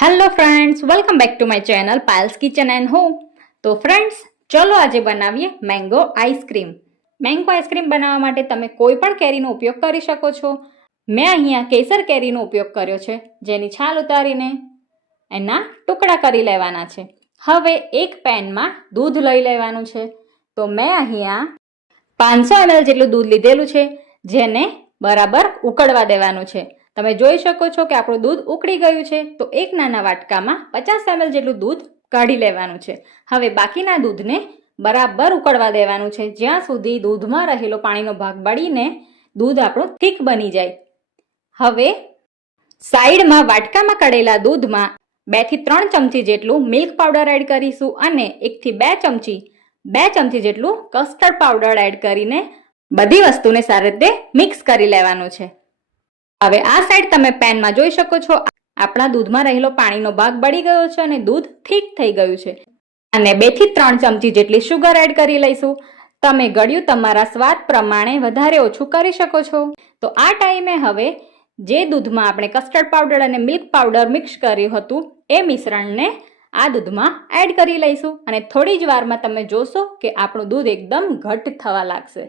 Hello friends welcome back to my channel Payal's kitchen and home તો friends ચલો આજે બનાવીએ મેંગો આઈસ્ક્રીમ મેંગો આઈસ્ક્રીમ બનાવવા માટે તમે કોઈ પણ કેરીનો ઉપયોગ કરી શકો છો. મેં અહીંયા કેસર કેરીનો ઉપયોગ કર્યો છે, જેની છાલ ઉતારીને એના ટુકડા કરી લેવાના છે. હવે એક પેનમાં દૂધ લઈ લેવાનું છે. તો મેં અહીંયા પાંચસો એમએલ જેટલું દૂધ લીધેલું છે, જેને બરાબર ઉકળવા દેવાનું છે. તમે જોઈ શકો છો કે આપણું દૂધ ઉકળી ગયું છે, તો એક નાના વાટકામાં પચાસ એમએલ જેટલું દૂધ કાઢી લેવાનું છે. હવે બાકીના દૂધને બરાબર ઉકળવા દેવાનું છે. જ્યાં સુધી દૂધમાં રહેલો પાણીનો ભાગ બળીને દૂધ આપણું થીક બની જાય. હવે સાઈડમાં વાટકામાં કળેલા દૂધમાં બેથી ત્રણ ચમચી જેટલું મિલ્ક પાવડર એડ કરીશું અને એકથી બે ચમચી બે ચમચી જેટલું કસ્ટર્ડ પાવડર એડ કરીને બધી વસ્તુને સારી રીતે મિક્સ કરી લેવાનું છે. હવે આ સાઈડ તમે પેનમાં જોઈ શકો છો. આપણા દૂધમાં રહેલો પાણીનો ભાગ બળી ગયો છે અને દૂધ ઠીક થઈ ગયું છે. અને બેથી ત્રણ ચમચી જેટલી શુગર એડ કરી લઈશું. તમે ગળ્યું તમારા સ્વાદ પ્રમાણે વધારે ઓછું કરી શકો છો. તો આ ટાઈમે હવે જે દૂધમાં આપણે કસ્ટર્ડ પાવડર અને મિલ્ક પાવડર મિક્સ કર્યું હતું, એ મિશ્રણને આ દૂધમાં એડ કરી લઈશું. અને થોડી જ વારમાં તમે જોશો કે આપણું દૂધ એકદમ ઘટ થવા લાગશે.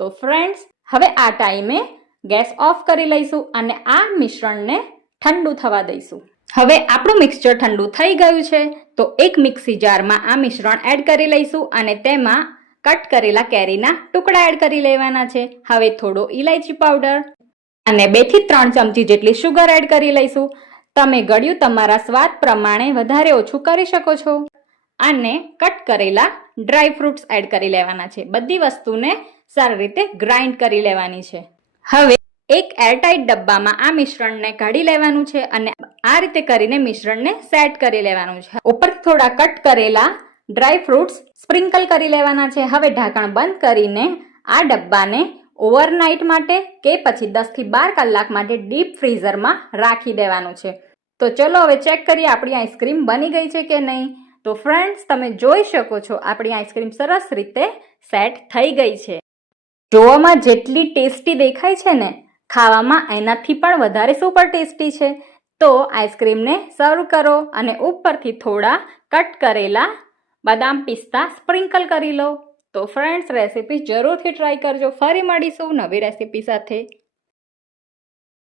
તો ફ્રેન્ડ્સ હવે આ ટાઈમે ગેસ ઓફ કરી લઈશું અને આ મિશ્રણને ઠંડુ થવા દઈશું. હવે આપણું મિક્સચર ઠંડુ થઈ ગયું છે, તો એક મિક્સી જારમાં આ મિશ્રણ એડ કરી લઈશું અને તેમાં કટ કરેલા કેરીના ટુકડા એડ કરી લેવાના છે. હવે થોડો ઇલાયચી પાવડર અને બેથી ત્રણ ચમચી જેટલી શુગર એડ કરી લઈશું. તમે ગળ્યું તમારા સ્વાદ પ્રમાણે વધારે ઓછું કરી શકો છો. અને કટ કરેલા ડ્રાય ફ્રૂટ્સ એડ કરી લેવાના છે. બધી વસ્તુને સારી રીતે ગ્રાઇન્ડ કરી લેવાની છે. હવે એક એરટાઇટ ડબ્બામાં આ મિશ્રણને કાઢી લેવાનું છે અને આ રીતે કરીને મિશ્રણને સેટ કરી લેવાનું છે. ઉપર થોડા કટ કરેલા ડ્રાય ફ્રૂટ્સ સ્પ્રિંકલ કરી લેવાના છે. હવે ઢાંકણ બંધ કરીને આ ડબ્બાને ઓવરનાઇટ માટે કે પછી દસથી બાર કલાક માટે ડીપ ફ્રીઝરમાં રાખી દેવાનું છે. તો ચલો હવે ચેક કરીએ આપણી આઈસ્ક્રીમ બની ગઈ છે કે નહીં. તો ફ્રેન્ડ્સ, તમે જોઈ શકો છો આપણી આઈસ્ક્રીમ સરસ રીતે સેટ થઈ ગઈ છે. જોવામાં જેટલી ટેસ્ટી દેખાય છે ને, ખાવામાં એનાથી પણ વધારે સુપર ટેસ્ટી છે. તો આઈસ્ક્રીમને સર્વ કરો અને ઉપરથી થોડા કટ કરેલા બદામ પિસ્તા સ્પ્રિંકલ કરી લો. તો ફ્રેન્ડ્સ રેસીપી જરૂરથી ટ્રાય કરજો. ફરી મળીશું નવી રેસીપી સાથે.